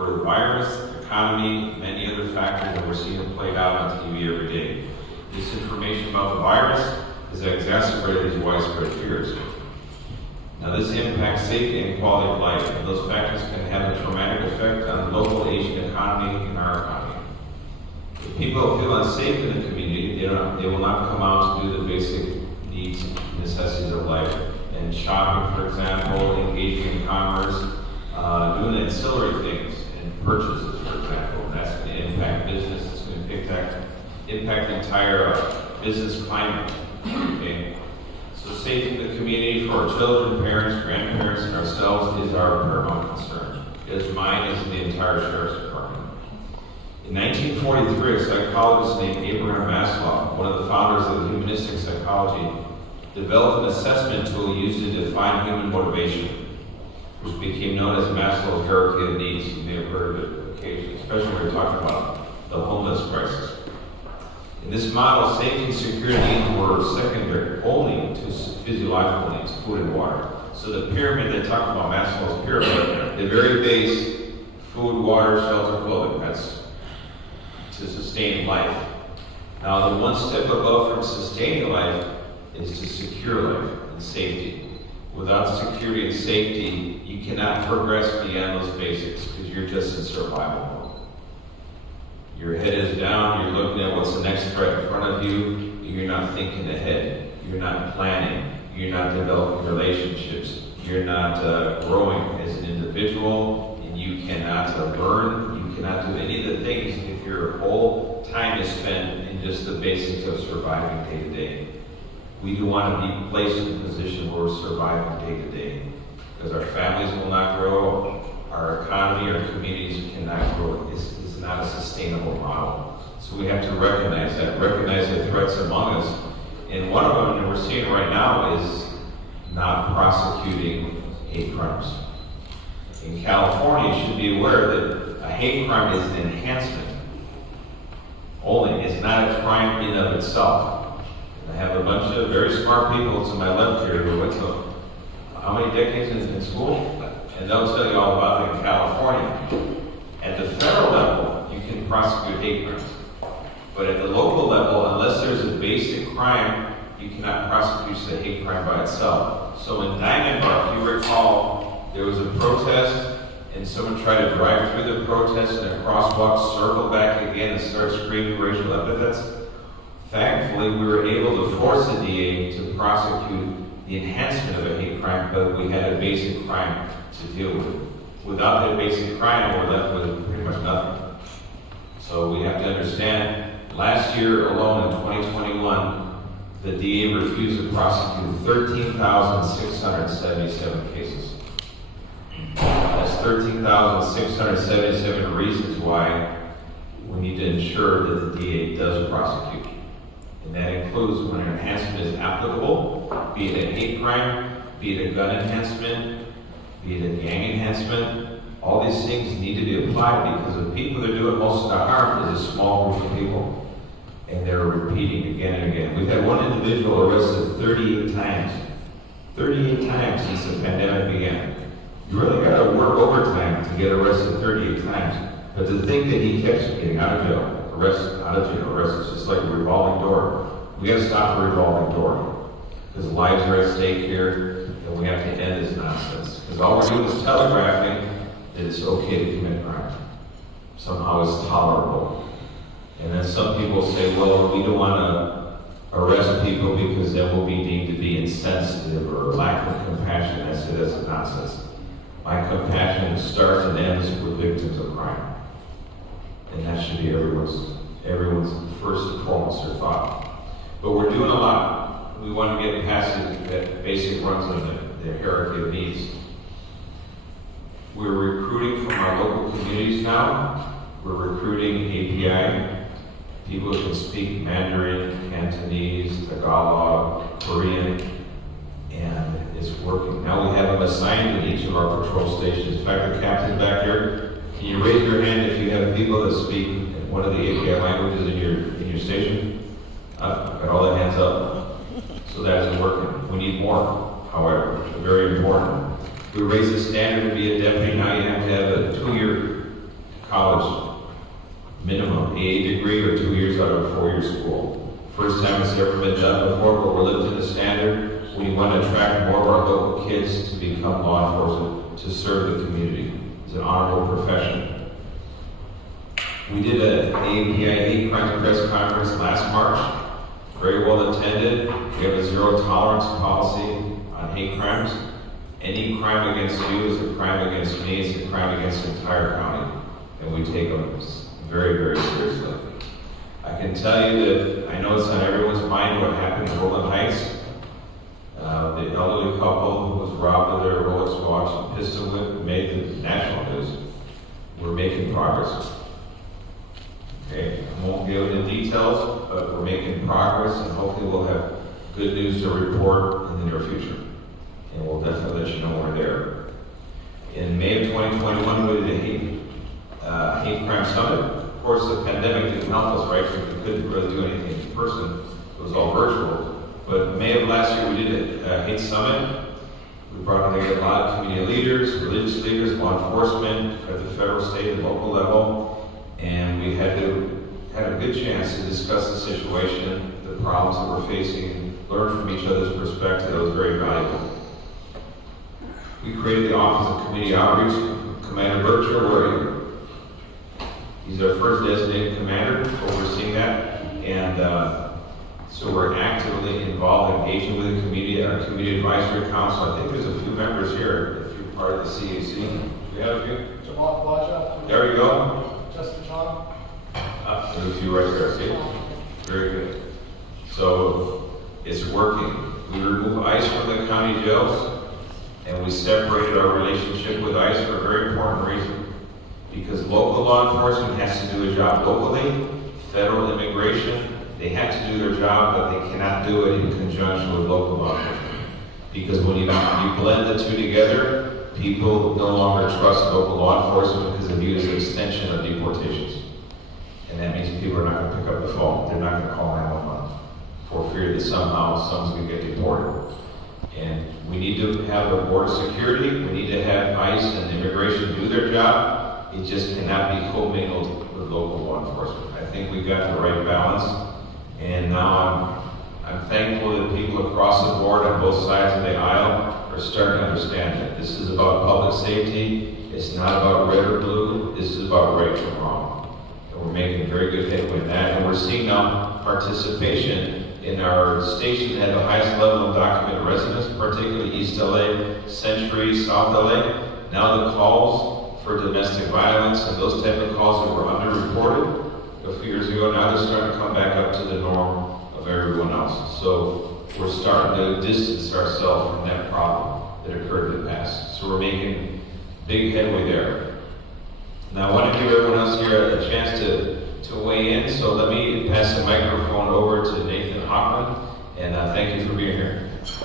for the virus, economy, many other factors that we're seeing played out on TV every day. This information about the virus has exacerbated these widespread fears. Now this impacts safety and quality of life, and those factors can have a traumatic effect on the local Asian economy and our economy. If people feel unsafe in the community, they will not come out to do the basic needs and necessities of life. And shopping, for example, engaging in commerce, doing ancillary things and purchases, for example. And that's going to impact business, it's going to impact the entire business climate. Okay? So safety of the community for our children, parents, grandparents, and ourselves is our paramount concern. It is mine, as the entire Sheriff's Department. In 1943, a psychologist named Abraham Maslow, one of the founders of humanistic psychology, developed an assessment tool used to define human motivation, which became known as Maslow's hierarchy of needs. You may have heard of it occasionally, especially when we're talking about the homeless crisis. In this model, safety and security needs were secondary only to physiological needs, food and water. So the pyramid, they talk about Maslow's pyramid, the very base, food, water, shelter, clothing, that's to sustain life. Now the one step above from sustaining life is to secure life and safety. Without security and safety, you cannot progress beyond those basics because you're just in survival mode. Your head is down, you're looking at what's the next threat in front of you, you're not thinking ahead, you're not planning, you're not developing relationships, you're not growing as an individual, and you cannot learn, you cannot do any of the things if your whole time is spent in just the basics of surviving day to day. We do want to be placed in a position where we're surviving day to day, because our families will not grow, our economy, our communities cannot grow. It's not a sustainable model. So we have to recognize that, recognize the threats among us. And one of them that we're seeing right now is not prosecuting hate crimes. In California, you should be aware that a hate crime is an enhancement only. It's not a crime in and of itself. I have a bunch of very smart people to my left here who went to how many decades in school? And they'll tell you all about it in California. At the federal level, you can prosecute hate crimes. But at the local level, unless there's a basic crime, you cannot prosecute the hate crime by itself. So in Diamond Bar, if you recall, there was a protest and someone tried to drive through the protest and a crosswalk circled back again and start screaming racial epithets. Thankfully, we were able to force the DA to prosecute the enhancement of a hate crime, but we had a basic crime to deal with. Without that basic crime, we're left with pretty much nothing. So we have to understand, last year alone in 2021, the DA refused to prosecute 13,677 cases. That's 13,677 reasons why we need to ensure that the DA does prosecute. And that includes when an enhancement is applicable, be it a hate crime, be it a gun enhancement, be it a gang enhancement. All these things need to be applied because the people that do it most of the harm is a small group of people. And they're repeating again and again. We've had one individual arrested 38 times. 38 times since the pandemic began. You really got to work overtime to get arrested 38 times. But to think that he kept getting out of jail, arrested, out of jail, arrested, it's just like a revolving door. We got to stop the revolving door. Because lives are at stake here, and we have to end this nonsense. Because all we're doing is telegraphing that it's okay to commit crime. Somehow it's tolerable. And then some people say, well, we don't want to arrest people because then we'll be deemed to be insensitive or lack of compassion. I say that's nonsense. My compassion starts and ends with victims of crime. And that should be everyone's first and foremost their thought. But we're doing a lot. We want to get past that basic runs of the hierarchy of needs. We're recruiting from our local communities now. We're recruiting API, people who can speak Mandarin, Cantonese, Tagalog, Korean, and it's working. Now we have them assigned at each of our patrol stations. In fact, the captain back here, can you raise your hand if you have people that speak one of the API languages in your station? Got all the hands up. So that isn't working. We need more, however, very important. We raise the standard to be a deputy. Now you have to have a 2-year college minimum, AA degree, or 2 years out of a 4-year school. First time it's ever been done before, but we're lifting the standard. We want to attract more of our local kids to become law enforcement, to serve the community. It's an honorable profession. We did an API hate crimes press conference last March. Very well attended. We have a zero tolerance policy on hate crimes. Any crime against you is a crime against me. It's a crime against the entire county. And we take them very, very seriously. I can tell you that I know it's on everyone's mind what happened in Woodland Heights. The elderly couple who was robbed of their Rolex watch and pistol whip made the national news. We're making progress. Okay, I won't go into details, but we're making progress, and hopefully we'll have good news to report in the near future. And we'll definitely let you know we're there. In May of 2021, we did a hate crime summit. Of course, the pandemic didn't help us, right? So we couldn't really do anything in person. It was all virtual. But May of last year, we did a hate summit. We brought together a lot of community leaders, religious leaders, law enforcement at the federal, state, and local level. And we had a good chance to discuss the situation, the problems that we're facing, learn from each other's perspective. That was very valuable. We created the Office of Community Outreach. Commander Bercher, where are you? He's our first designated commander overseeing that. And so we're actively involved, engaging with the community at our Community Advisory Council. I think there's a few members here, if you're part of the CAC. Do we have a few? Jamal Plaja. There we go. Justin Chong. There's a few right there, see? Very good. So, it's working. We remove ICE from the county jails, and we separated our relationship with ICE for a very important reason. Because local law enforcement has to do a job locally, federal immigration, they have to do their job, but they cannot do it in conjunction with local law enforcement. Because when you blend the two together, people no longer trust local law enforcement because they view it as an extension of deportations. And that means people are not going to pick up the phone. They're not going to call 911 for fear that somehow someone's going to get deported. And we need to have a border security. We need to have ICE and immigration do their job. It just cannot be commingled with local law enforcement. I think we've got the right balance. And now I'm thankful that people across the board on both sides of the aisle are starting to understand that this is about public safety. It's not about red or blue. This is about right or wrong. And we're making very good headway in that. And we're seeing now participation in our station at the highest level of documented residents, particularly East LA, Century, South LA. Now the calls for domestic violence and those type of calls that were underreported a few years ago, now they're starting to come back up to the norm of everyone else. So we're starting to distance ourselves from that problem that occurred in the past. So we're making big headway there. Now I want to give everyone else here a chance to weigh in, so let me pass the microphone over to Nathan Hockman, and thank you for being here.